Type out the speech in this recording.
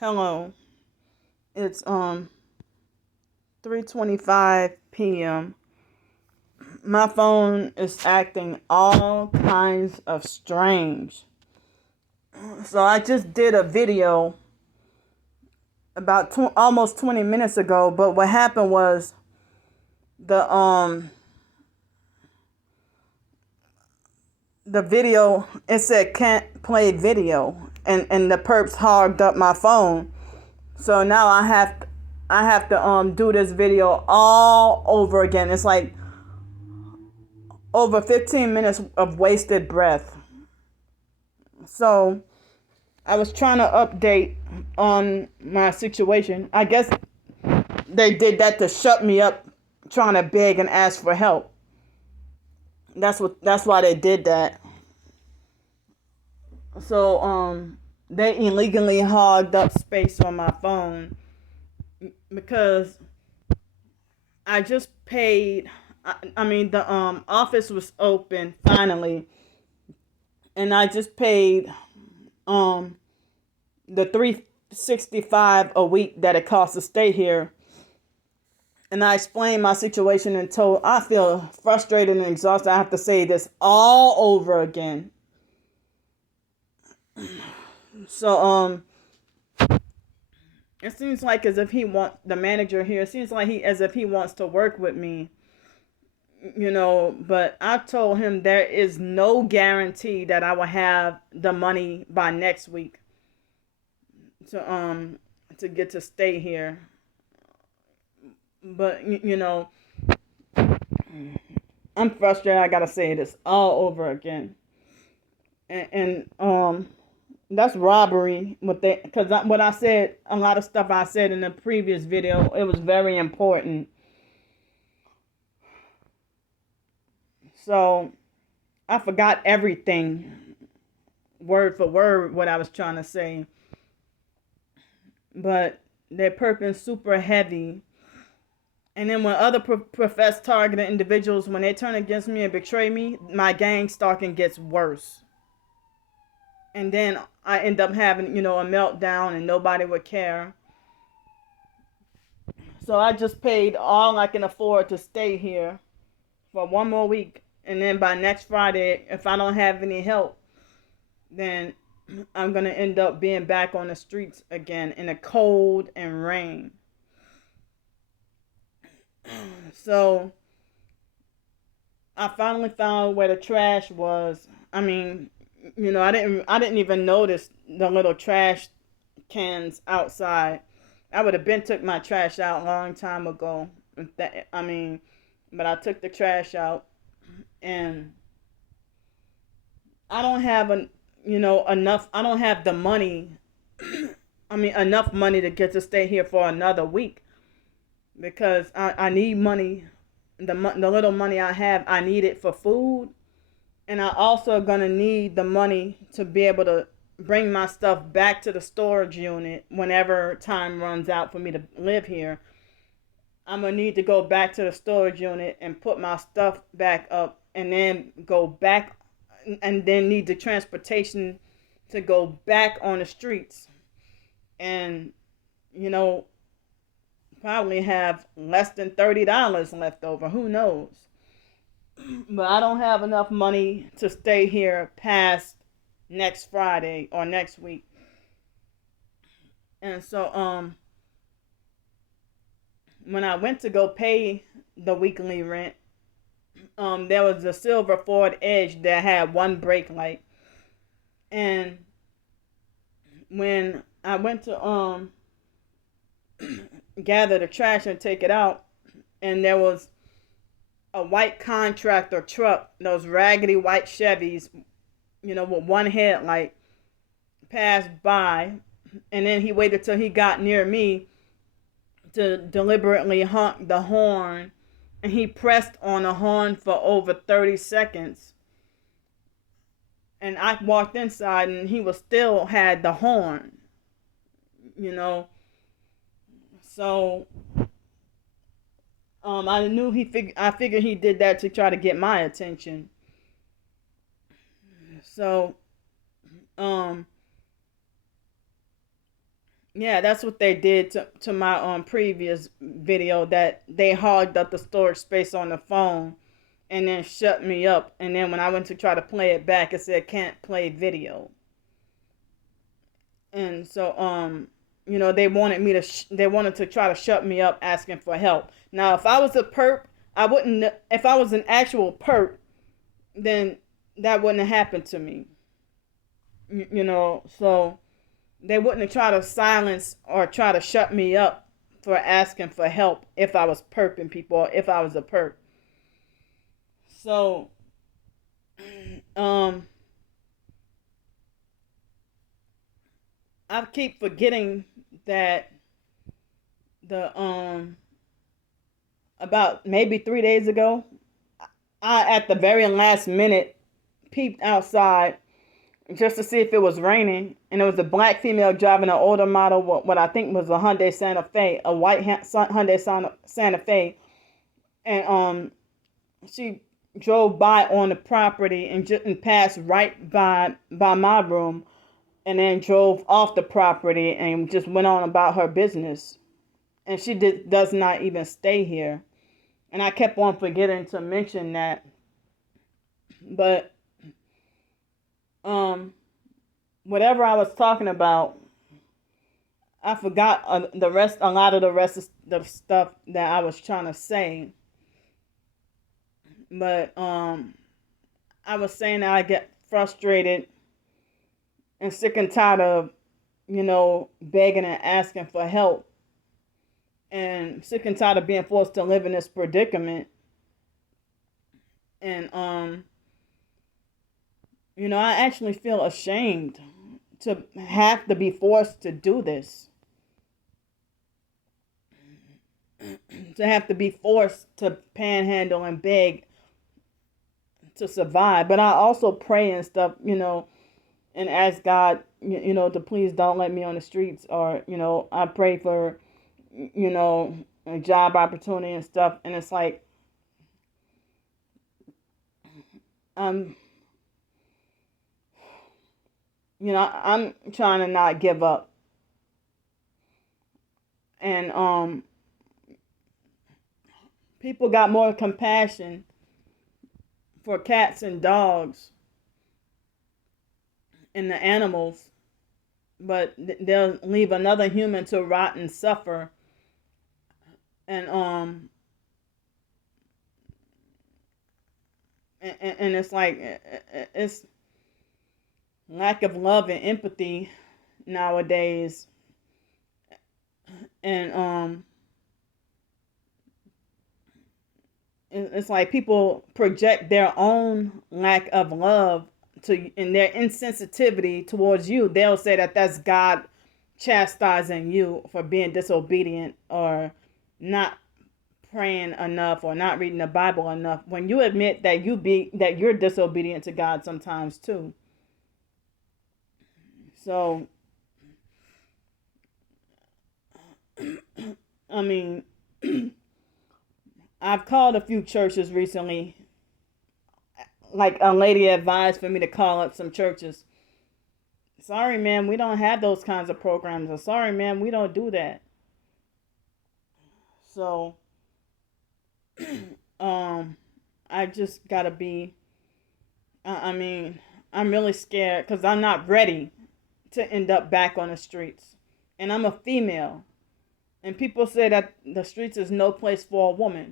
Hello. It's 3:25 p.m. My phone is acting all kinds of strange. So I just did a video about almost 20 minutes ago, but what happened was the um the video, it said can't play video, and the perps hogged up my phone. So now I have to do this video all over again. It's like over 15 minutes of wasted breath. So I was trying to update on my situation. I guess they did that to shut me up trying to beg and ask for help. That's why they did that. So they illegally hogged up space on my phone because I just paid. I mean, the office was open finally, and I just paid um the 365 a week that it costs to stay here. And I explained my situation and told I feel frustrated and exhausted. I have to say this all over again. So it seems like as if he want the manager here. It seems like he as if he wants to work with me, But I told him there is no guarantee that I will have the money by next week to to get to stay here. But I'm frustrated. I gotta say this all over again, and that's robbery with that. Because what I said, a lot of stuff I said in the previous video, it was very important. So I forgot everything, word for word, what I was trying to say. But they're perping super heavy. And then when other profess targeted individuals, when they turn against me and betray me, my gang stalking gets worse. And then I end up having, a meltdown and nobody would care. So I just paid all I can afford to stay here for one more week. And then by next Friday, if I don't have any help, then I'm going to end up being back on the streets again in the cold and rain. So I finally found where the trash was. I mean, I didn't even notice the little trash cans outside. I would have been took my trash out a long time ago. But I took the trash out, and I don't have enough. I don't have the money. Enough money to get to stay here for another week because I need money. The little money I have, I need it for food, and I also gonna need the money to be able to bring my stuff back to the storage unit whenever time runs out for me to live here. I'm gonna need to go back to the storage unit and put my stuff back up, and then go back, and then need the transportation to go back on the streets, and you know probably have less than $30 left over. Who knows? But I don't have enough money to stay here past next Friday or next week. And so when I went to go pay the weekly rent, there was a silver Ford Edge that had one brake light. And when I went to gather the trash and take it out, and there was a white contractor truck, those raggedy white Chevys, with one headlight, passed by, and then he waited till he got near me to deliberately honk the horn, and he pressed on the horn for over 30 seconds. And I walked inside, and he was still had the horn, So I figured he did that to try to get my attention. So Yeah, that's what they did to my previous video, that they hogged up the storage space on the phone and then shut me up. And then when I went to try to play it back, it said can't play video. And so they wanted me to they wanted to try to shut me up, asking for help. Now, if I was a perp, I wouldn't. If I was an actual perp, then that wouldn't have happened to me. So they wouldn't have tried to silence or try to shut me up for asking for help if I was perping people, or if I was a perp. So um I keep forgetting that the about maybe 3 days ago, I at the very last minute peeped outside just to see if it was raining, and it was a black female driving an older model, what I think was a Hyundai Santa Fe, a white Hyundai Santa Fe, and she drove by on the property and just passed right by my room, and then drove off the property and just went on about her business. And she does not even stay here. And I kept on forgetting to mention that. But whatever I was talking about, I forgot a lot of the rest of the stuff that I was trying to say. But I was saying that I get frustrated and sick and tired of, begging and asking for help, and sick and tired of being forced to live in this predicament. And I actually feel ashamed to have to be forced to do this. To have to be forced to panhandle and beg to survive. But I also pray and stuff, and ask God, to please don't let me on the streets, or, I pray for, a job opportunity and stuff. And it's like, I'm trying to not give up. And people got more compassion for cats and dogs and the animals, but they'll leave another human to rot and suffer. And and it's like, it's lack of love and empathy nowadays. And it's like people project their own lack of love and their insensitivity towards you. They'll say that that's God chastising you for being disobedient, or not praying enough, or not reading the Bible enough, when you admit that you're disobedient to God sometimes too. So I mean, I've called a few churches recently. Like, a lady advised for me to call up some churches. Sorry, man, we don't have those kinds of programs. Or sorry, man, we don't do that. So, I just gotta be. I mean, I'm really scared because I'm not ready to end up back on the streets, and I'm a female. And people say that the streets is no place for a woman.